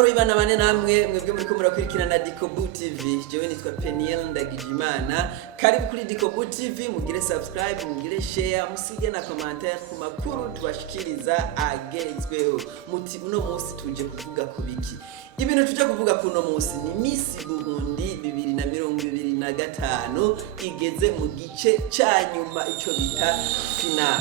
Amahoro ibana bane namwe mwebwe muri ko murakurikirana Dikobu TV. Jewe nitwa Peniel Ndagijimana. Karibu kuri Dikobu TV, mugire subscribe, mugire share, musige na commentaire ku makuru tubashikiriza agezweho. Muti uno munsi tuje kuvuga kubiki. Ibintu tuje kuvuga kuno munsi ni Miss Burundi 2025 igeze mu gice cyanyuma ico bita final.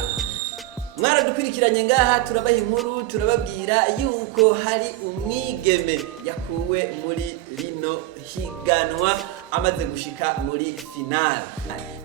Mwara dukurikiranye ngaha turabaha inkuru turababwira yuko hari umwigeme yakuwe muri rino higanwa amaze gushika muri final.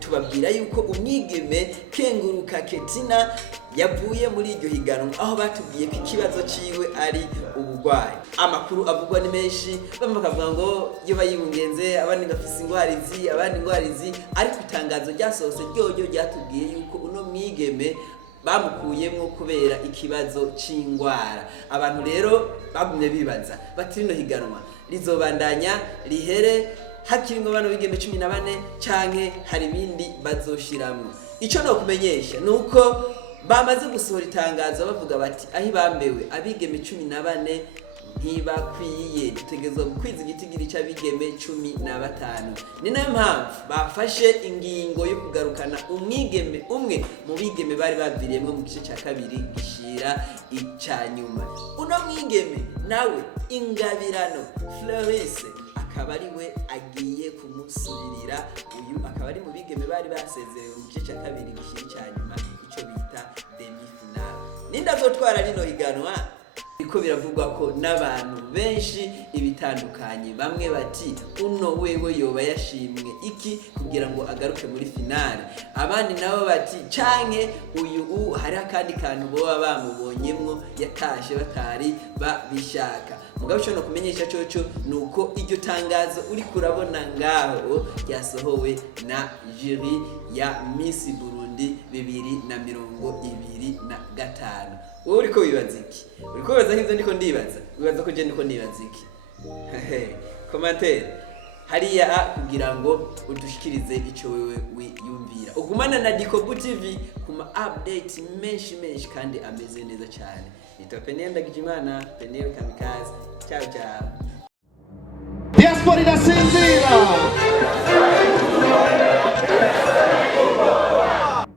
Tubabwira yuko umwigeme Kenguruka Ketina yavuye muri iryo higanwa aho batubwiye ko ikibazo ciwe ari ubugwayi. Amakuru avugwa ni menshi, bamwe bakavuga ngo yo bayibungenze, abandi bafise ingwarizi, abandi ingwarizi, ariko itangazo ryasohotse ryoyo ryatubwiye yuko uno mwigeme bamukuyemwo kubera ikibazo c'ingwara. Abantu rero bagumye bibaza bati rino higanwa rizobandanya rihere hakirimwe abantu bigeme 14 canke hari ibindi bazoshiramwo. Ico no kumenyesha nuko bamaze gusohora itangazo bavuga bati aho bambewe abigeme 14 ntibakwiye, dutegerezwa gukwiza igitigiri c'abigeme 15. Ni nayo mpamvu bafashe ingingo yo kugarukana umwigeme umwe mu bigeme bari baviriyemwe mu gice ca kabiri gishira icanyuma. Uno mwigeme nawe Ingabirano Florence akaba ari we agiye kumusubirira. Uyu akaba ari mu bigeme bari basezerewe mu gice ca kabiri gishira icanyuma ico bita demi final. Nindazotwara rino higanwa iko biravugwa ko n'abantu benshi ibitandukanye, bamwe bati uno wewe yoba yashimwe iki kugira ngo agaruke muri finale, abandi nabo bati canke uyu hari akandi kantu boba bamubonyemwo yatashe batari babishaka. Mugabo cyo no kumenyesha coco nuko iryo tangazo uri kurabona ngaho ryasohowe na jury ya Miss Burundi 2025. Uriko wibaza iki? Uriko wibaza nk'ivyo ndiko ndibaza? Wibaza ko je ndiko ndibaza iki? Commentaire hariya kugira ngo udushikirize ico wewe wiyumvira. Ugumana na Dikobu TV kuma update menshi kandi ameze neza cyane. Nitwa Peniel Ndagijimana, Peniel Kamikaze. Ciao ciao. Diaspora da Sinzi.